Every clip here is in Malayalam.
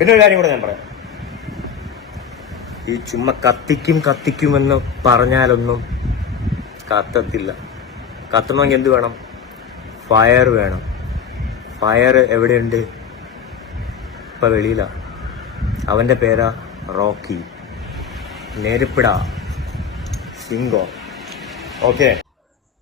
പിന്നെ ഒരു കാര്യം കൂടെ ഞാൻ പറയാം. ഈ ചുമ്മാ കത്തിക്കും കത്തിക്കുമെന്ന് പറഞ്ഞാലൊന്നും കത്തത്തില്ല. കത്തണമെങ്കിൽ എന്ത് വേണം? ഫയർ വേണം. ഫയർ എവിടെയുണ്ട്? ഇപ്പൊ വെളിയിലാ. അവന്റെ പേരാ റോക്കി. നേരിപ്പിട. സിംഗോ. ഓക്കെ.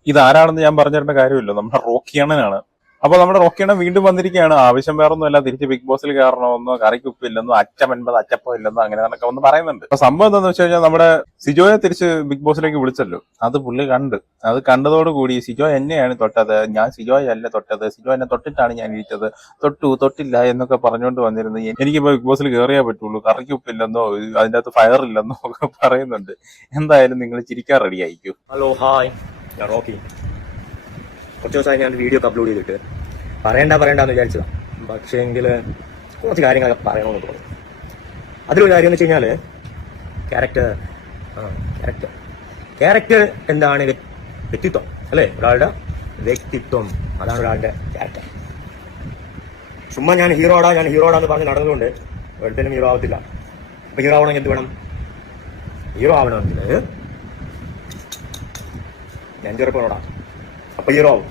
ഇതാരാണെന്ന് ഞാൻ പറഞ്ഞിരുന്ന കാര്യമില്ല. നമ്മുടെ റോക്കിയണ്ണനാണ് അപ്പൊ നമ്മുടെ റോക്കിയണ്ണൻ വീണ്ടും വന്നിരിക്കുകയാണ്. ആവശ്യം വേറൊന്നുമല്ല. തിരിച്ച് ബിഗ് ബോസിൽ കയറണമെന്നോ കറിക്ക് ഉപ്പില്ലെന്നോ അച്ചം എൺപത് അച്ചപ്പം ഇല്ലെന്നോ അങ്ങനെ എന്നൊക്കെ ഒന്ന് പറയുന്നുണ്ട്. അപ്പൊ സംഭവം എന്താണെന്ന് വെച്ച് കഴിഞ്ഞാൽ നമ്മുടെ സിജോയെ തിരിച്ച് ബിഗ് ബോസിലേക്ക് വിളിച്ചല്ലോ. അത് പുള്ളി കണ്ട്. അത് കണ്ടതോടുകൂടി സിജോ എന്നെയാണ് തൊട്ടത്. ഞാൻ സിജോയെ അല്ല തൊട്ടത്. സിജോ എന്നെ തൊട്ടിട്ടാണ് ഞാൻ ഇരിച്ചത്. തൊട്ടു തൊട്ടില്ല എന്നൊക്കെ പറഞ്ഞുകൊണ്ട് വന്നിരുന്നു. എനിക്കിപ്പോ ബിഗ് ബോസിൽ കയറിയേ പറ്റുള്ളൂ. കറിക്ക് ഉപ്പില്ലെന്നോ അതിന്റെ അകത്ത് ഫയർ ഇല്ലെന്നോ ഒക്കെ പറയുന്നുണ്ട്. എന്തായാലും നിങ്ങൾ ചിരിക്കാൻ റെഡി ആയിക്കൂ ഹലോ ഹായ് റോക്കി. കുറച്ച് ദിവസമായി ഞാൻ വീഡിയോ ഒക്കെ അപ്ലോഡ് ചെയ്തിട്ട്. പറയണ്ട പറയണ്ടെന്ന് വിചാരിച്ചതാണ് പക്ഷേ എങ്കിൽ കുറച്ച് കാര്യങ്ങളൊക്കെ പറയണമെന്ന് തോന്നി അതിലൊരു കാര്യം എന്ന് വെച്ച് കഴിഞ്ഞാൽ ക്യാരക്ടർ ക്യാരക്ടർ ക്യാരക്ടർ എന്താണ് വ്യക്തിത്വം അല്ലേ? ഒരാളുടെ വ്യക്തിത്വം. അതാണ് ഒരാളുടെ ക്യാരക്ടർ ചുമ്മാ ഞാൻ ഹീറോടാ ഞാൻ ഹീറോടാ എന്ന് പറഞ്ഞ് നടന്നുകൊണ്ട് ഒരിടത്തിനും ഹീറോ ആവത്തില്ല. അപ്പൊ ഹീറോ ആവണമെങ്കിൽ എന്ത് വേണം? ഹീറോ ആവണമെങ്കിൽ ഞാൻ അപ്പൊ ആവും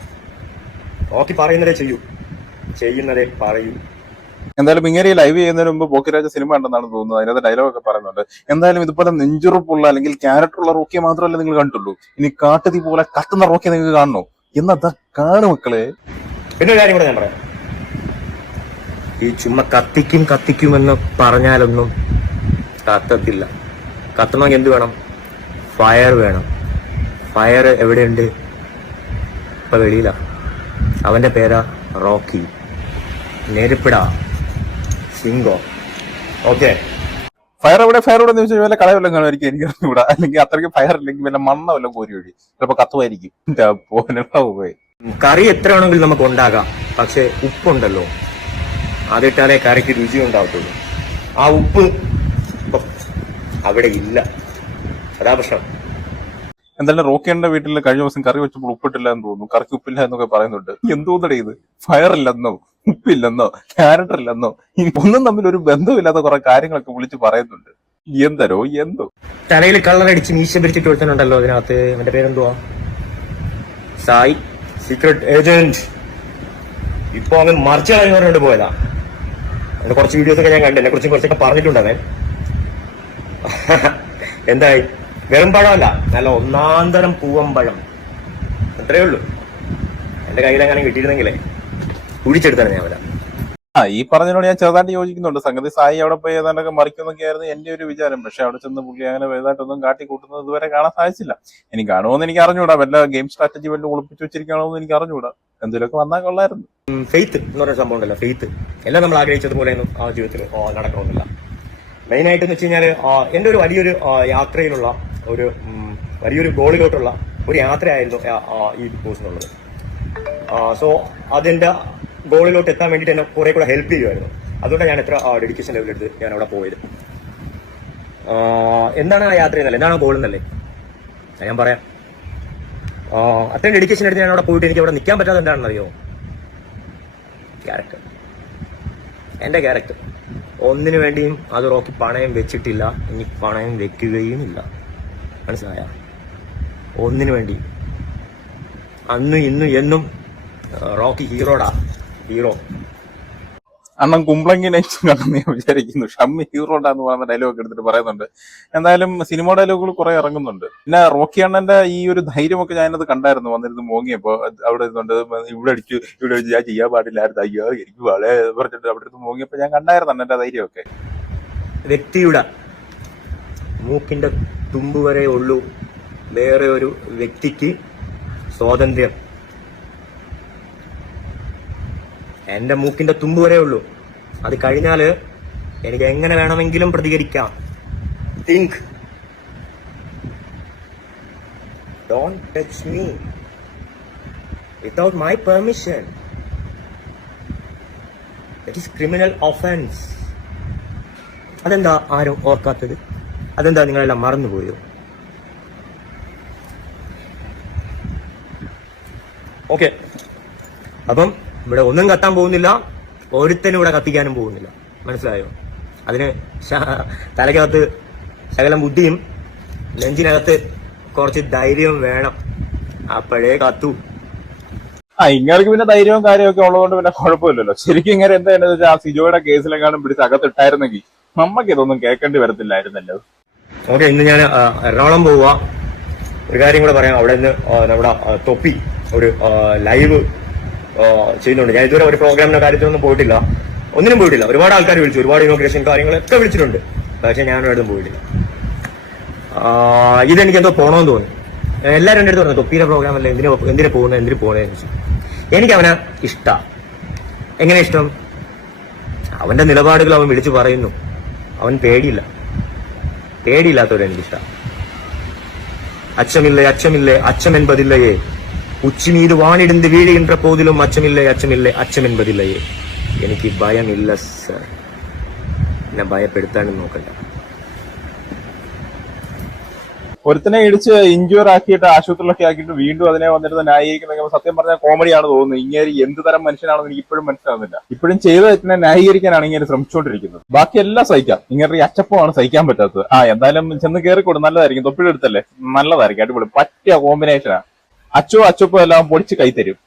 നോക്കി പറയുന്നതേ ചെയ്യൂ. ചെയ്യുന്നതേ പറയൂ. എന്തായാലും ഇങ്ങനെ ലൈവ് ചെയ്യുന്നതിന് മുമ്പ് പോക്കിരാജ സിനിമ ഉണ്ടെന്നാണ് തോന്നുന്നത്. അതിനകത്ത് ഡയലോഗ് ഒക്കെ പറയുന്നുണ്ട്. എന്തായാലും ഇതുപോലെ നെഞ്ചുറപ്പുള്ള അല്ലെങ്കിൽ ക്യാരറ്റുള്ള റോക്കിയെ മാത്രമല്ല നിങ്ങൾ കണ്ടുള്ളൂ. ഇനി കാട്ടുതീ പോലെ കത്തുന്ന റോക്കിയെ നിങ്ങൾക്ക് കാണണോ? എന്നതാ കാണു മക്കളെ. പിന്നെ ഒരു കാര്യം കൂടെ ഞാൻ പറയാം. ഈ ചുമ്മാ കത്തിക്കും എന്ന് പറഞ്ഞാലൊന്നും കത്തത്തില്ല. കത്തണമെങ്കിൽ എന്ത് വേണം? ഫയർ വേണം. ഫയർ എവിടെയുണ്ട്? ഇപ്പൊ വെളിയിലാ. അവന്റെ പേരാ റോക്കി. നെരുപ്പിട സിംഗോ. ഓക്കെ. ഫയർ എവിടെ? ഫയർ എവിടെ എന്ന് ചോദിച്ചാൽ വല്ല കളവെല്ലാം കാണുമായിരിക്കും. എനിക്ക് അറിഞ്ഞൂടാ അല്ലെങ്കിൽ അത്രയ്ക്ക് ഫയർ ഇല്ലെങ്കിൽ വല്ല മണ്ണ വല്ലതും കോരി ഒഴി ചിലപ്പോ കത്തുമായിരിക്കും. പോയി. കറി എത്ര വേണമെങ്കിലും നമുക്ക് ഉണ്ടാകാം. പക്ഷെ ഉപ്പുണ്ടല്ലോ. അതിട്ടാലേ കറിക്ക് രുചി ഉണ്ടാവത്തുള്ളൂ. ആ ഉപ്പ് അവിടെ ഇല്ല. അതാ പ്രശ്നം. എന്തായാലും റോക്കിയുടെ വീട്ടിൽ കഴിഞ്ഞ ദിവസം കറി വെച്ചപ്പോൾ ഉപ്പിട്ടില്ല എന്ന് തോന്നുന്നു. കറിക്ക് ഉപ്പില്ല എന്നൊക്കെ പറയുന്നുണ്ട്. എന്തോന്നടേ ഇത്? ഫയർ ഇല്ലെന്നോ ഉപ്പില്ലെന്നോ ക്യാരക്ടർ ഇല്ലെന്നോ ഒന്നും തമ്മിൽ ഒരു ബന്ധമില്ലാത്ത കുറെ കാര്യങ്ങളൊക്കെ വിളിച്ച് പറയുന്നുണ്ട്. എന്തരോ എന്തോ. തലയിൽ കളറടിച്ച് മീശ പിരിച്ചിട്ട് ഒരുത്തനുണ്ടല്ലോ അതിനകത്ത്. അവന്റെ പേരെന്തുവാ? സായി സീക്രട്ട് ഏജന്റ് ഇപ്പൊ അവൻ മറിച്ച് കളയുന്നവരോട് പോയതാ. അതിന്റെ കുറച്ച് വീഡിയോസ് ഒക്കെ ഞാൻ കണ്ടു. എന്നെ കുറിച്ച് കുറച്ചൊക്കെ പറഞ്ഞിട്ടുണ്ട് അവൻ എന്തായി? വെറും പഴമല്ല. നല്ല ഒന്നാം തരം പൂവമ്പഴം അത്രേ ഉള്ളൂ. എന്റെ കയ്യിൽ അങ്ങനെ കിട്ടിയിരുന്നെങ്കിലേ. കുഴിച്ചെടുത്താണ് ഞാൻ വരാം. ആ ഈ പറഞ്ഞതിനോട് ഞാൻ ചെറുതായിട്ട് യോജിക്കുന്നുണ്ട്. സംഗതി സായി അവിടെ പോയി ഏതാണ്ടൊക്കെ മറിക്കുന്നൊക്കെ ആയിരുന്നു എന്റെ ഒരു വിചാരം. പക്ഷെ അവിടെ ചെന്ന് പുള്ളി അങ്ങനെ വലുതായിട്ടൊന്നും കാട്ടി കൂട്ടുന്നത് ഇതുവരെ കാണാൻ സാധിച്ചില്ല. ഇനി കാണുമെന്ന് എനിക്ക് അറിഞ്ഞൂടാ വല്ല ഗെയിം സ്ട്രാറ്റജി വല്ല ഒളിപ്പിച്ചു വെച്ചിരിക്കണോ എന്ന് എനിക്ക് അറിഞ്ഞൂടാ എന്തെങ്കിലുമൊക്കെ വന്നാൽ കൊള്ളായിരുന്നു. ഫെയ്ത്ത് എന്ന് പറയുന്ന സംഭവം ഉണ്ടല്ലോ ഫെയ്ത്ത് എല്ലാം നമ്മൾ ആഗ്രഹിച്ചതുപോലെയൊന്നും ആ ജീവിതത്തിൽ നടക്കണമെന്നില്ല. മെയിൻ ആയിട്ട് എന്ന് വെച്ച് കഴിഞ്ഞാൽ എന്റെ ഒരു വലിയൊരു യാത്രയിലുള്ള ഒരു വലിയൊരു ഗോളിലോട്ടുള്ള ഒരു യാത്രയായിരുന്നു ഈ ബിഗ് ബോസ് എന്നുള്ളത്. സോ അതിന്റെ ഗോളിലോട്ട് എത്താൻ വേണ്ടിയിട്ട് എന്നെ കുറെ കൂടെ ഹെൽപ്പ് ചെയ്യുമായിരുന്നു. അതുകൊണ്ടാണ് ഞാൻ എത്ര ഡെഡിക്കേഷൻ ലെവലെടുത്ത് ഞാൻ അവിടെ പോയത്. എന്താണ് ആ യാത്ര എന്നല്ലേ എന്താണ് ഗോൾ എന്നല്ലേ ഞാൻ പറയാം. അത്രയും ഡെഡിക്കേഷൻ എടുത്ത് ഞാൻ അവിടെ പോയിട്ട് എനിക്ക് അവിടെ നിൽക്കാൻ പറ്റാതെ എന്താണെന്നറിയോ? ക്യാരക്ടർ എന്റെ ക്യാരക്ടർ ഒന്നിനു വേണ്ടിയും അത് റോക്കി പണയം വെച്ചിട്ടില്ല. ഇനി പണയം വെക്കുകയും ഇല്ല മനസ്സിലായ? ഒന്നിനു വേണ്ടി. അന്നും ഇന്നും എന്നും റോക്കി ഹീറോടാ ഹീറോ. അണ്ണൻ കുമ്പളങ്ങി കണ്ടെന്ന് ഞാൻ വിചാരിക്കുന്നു. ഷമ്മി ഹീറോണ്ട എന്ന് പറയുന്ന ഡയലോഗ് എടുത്തിട്ട് പറയുന്നുണ്ട്. എന്തായാലും സിനിമ ഡയലോഗുകൾ കുറെ ഇറങ്ങുന്നുണ്ട്. പിന്നെ റോക്കി അണ്ണന്റെ ഈ ഒരു ധൈര്യമൊക്കെ ഞാനത് കണ്ടായിരുന്നു. വന്നിരുന്ന് മോങ്ങിയപ്പോ അവിടെ ഇരുന്നുണ്ട് ഇവിടെ അടിച്ചു ഇവിടെ അടിച്ചു ഞാൻ ചെയ്യാൻ പാടില്ലായിരുന്നു അയ്യോ എനിക്ക് വളരെ പറഞ്ഞിട്ട് അവിടെ ഇരുന്ന് മോങ്ങിയപ്പോ ഞാൻ കണ്ടായിരുന്നു അണ്ണന്റെ ധൈര്യമൊക്കെ. വ്യക്തിയുടെ മൂക്കിന്റെ തുമ്പ് വരെ ഉള്ളൂ. വേറെ ഒരു വ്യക്തിക്ക് സ്വാതന്ത്ര്യം. എന്റെ മൂക്കിന്റെ തുമ്പ് വരെ ഉള്ളൂ. അത് കഴിഞ്ഞാൽ എനിക്ക് എങ്ങനെ വേണമെങ്കിലും പ്രതികരിക്കാം. Think don't touch me without my permission it is criminal offence അതെന്താ ആരും ഓർക്കാത്തത്? അതെന്താ നിങ്ങളെല്ലാം മറന്നുപോയോ? ഓക്കെ. അപ്പം ഇവിടെ ഒന്നും കത്താൻ പോകുന്നില്ല ഒരുത്തനും ഇവിടെ കത്തിക്കാനും പോകുന്നില്ല. മനസ്സിലായോ? അതിന് തലയ്ക്കകത്ത് ശകലം ബുദ്ധിയും നെഞ്ചിനകത്ത് കുറച്ച് ധൈര്യവും വേണം. അപ്പോഴേ കത്തു. ആ ഇങ്ങനെ പിന്നെ ധൈര്യവും കാര്യമൊക്കെ ഉള്ളതുകൊണ്ട് പിന്നെ കുഴപ്പമില്ലല്ലോ. ശരിക്കും ഇങ്ങനെ എന്താ വെച്ചാൽ ആ സിജോയുടെ കേസിലെങ്ങാനും പിടിച്ച് അകത്തിട്ടായിരുന്നെങ്കിൽ നമുക്ക് ഇതൊന്നും കേൾക്കേണ്ടി വരത്തില്ലായിരുന്നല്ലോ. ഓക്കെ ഇന്ന് ഞാൻ എറണാകുളം പോവുക. ഒരു കാര്യം കൂടെ പറയാം. അവിടെ നിന്ന് നമ്മുടെ തൊപ്പി ഒരു ലൈവ് ചെയ്യുന്നുണ്ട്. ഞാൻ ഇതുവരെ ഒരു പ്രോഗ്രാമിന്റെ കാര്യത്തിലൊന്നും പോയിട്ടില്ല. ഒന്നിനും പോയിട്ടില്ല. ഒരുപാട് ആൾക്കാർ വിളിച്ചു. ഒരുപാട് ഇനോഗ്രേഷൻ കാര്യങ്ങളൊക്കെ വിളിച്ചിട്ടുണ്ട്. പക്ഷെ ഞാൻ ഒരിടത്തും പോയിട്ടില്ല. ഇതെനിക്ക് എന്തോ പോകണമെന്ന് തോന്നി. എല്ലാവരും എന്റെ അടുത്ത് തൊപ്പിയുടെ പ്രോഗ്രാം അല്ല എന്തിനു എന്തിനു പോകുന്നത് എന്തിനു പോകുന്നത് ചോദിച്ചു. എനിക്ക് അവനെ ഇഷ്ട. എങ്ങനെ ഇഷ്ടം? അവന്റെ നിലപാടുകൾ അവൻ വിളിച്ചു പറയുന്നു. അവൻ പേടിയില്ല. ഏടില്ലാത്തവരെ എനിക്കിഷ്ടം അച്ചമില്ലേ അച്ചമില്ലേ അച്ചം എൻപതില്ലയേ ഉച്ചിമീത് വാണിടുന്ന് വീഴുകിன்ற போதிலும் അച്ചമില്ലേ അച്ചമില്ലേ അച്ചം എൻപതില്ലയേ എനിക്ക് ഭയമില്ല സർ എന്നെ ഭയപ്പെടുത്താനും നോക്കണ്ട ഒരുത്തനെ ഇടിച്ച് ഇഞ്ചുവർ ആക്കിയിട്ട് ആശുപത്രിയിലൊക്കെ ആക്കിയിട്ട് വീണ്ടും അതിനെ വന്നിരുന്ന ന്യായീകരിക്കുന്ന സത്യം പറഞ്ഞാൽ കോമഡിയാണ് തോന്നുന്നത്. ഇങ്ങനെ എന്ത് തരം മനുഷ്യനാണെന്ന് എനിക്ക് ഇപ്പോഴും മനസ്സിലാവുന്നില്ല. ഇപ്പോഴും ചെയ്ത തെറ്റിനെ ന്യായീകരിക്കാനാണ് ഇങ്ങനെ ശ്രമിച്ചുകൊണ്ടിരിക്കുന്നത്. ബാക്കി എല്ലാം സഹിക്കാം. ഇങ്ങനെ അച്ചപ്പമാണ് സഹിക്കാൻ പറ്റാത്തത്. ആ എന്തായാലും ചെന്ന് കയറിക്കൂടും നല്ലതായിരിക്കും. തൊപ്പിലെടുത്തല്ലേ നല്ലതായിരിക്കും. അടിപൊളി. പറ്റിയ കോമ്പിനേഷനാ അച്ചോ അച്ചപ്പോ എല്ലാം പൊടിച്ച് കൈ തരും.